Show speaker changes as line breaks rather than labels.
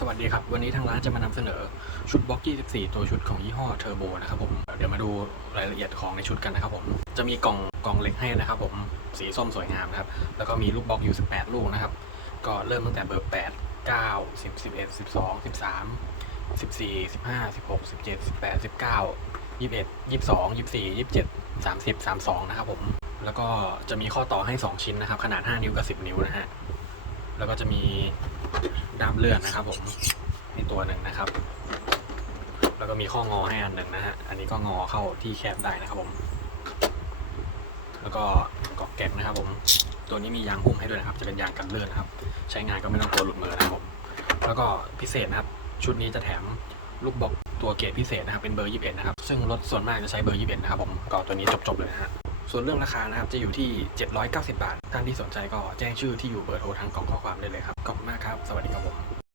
สวัสดีครับ วันนี้ทางร้านจะมานำเสนอชุดบล็อกกี้14ตัวชุดของยี่ห้อเทอร์โบนะครับผมเดี๋ยวมาดูรายละเอียดของในชุดกันนะครับผม จะมีกล่องกล่องเล็กให้นะครับผม สีส้มสวยงามครับ แล้วก็มีลูกบล็อกอยู่ 18 ลูกนะครับ ก็เริ่มตั้งแต่เบอร์ 8 9 10 11 12 13 14 15 16 17 18 19 21 22 24 27 30 32 นะครับผม แล้วก็จะมีข้อต่อให้ 2 ชิ้นนะครับขนาด 5 นิ้วกับ 10 นิ้วนะฮะแล้วก็จะมีด้ามเลื่อนนะครับผมนี่ตัวหนึ่งนะครับ แล้วก็มีข้องอให้อันหนึ่งนะฮะอันนี้ก็งอเข้าที่แคบได้นะครับผม แล้วก็กอกแก๊กนะครับผม ตัวนี้มียางหุ้มให้ด้วยนะครับ จะเป็นยางกันเลื่อนนะครับใช้งานก็ไม่ต้องกลัวหลุดมือนะครับผม แล้วก็พิเศษนะครับ ชุดนี้จะแถมลูกบอกตัวเกรดพิเศษนะครับเป็นเบอร์ 21 นะครับ ซึ่งรถส่วนมากจะใช้เบอร์ 21 นะครับ ผมก็ตัวนี้จบๆเลยนะฮะส่วนเรื่องราคานะครับ จะอยู่ที่ 790 บาท ท่านที่สนใจก็แจ้งชื่อที่อยู่เบอร์โทรทางกล่องข้อความได้เลยครับ ขอบคุณมากครับ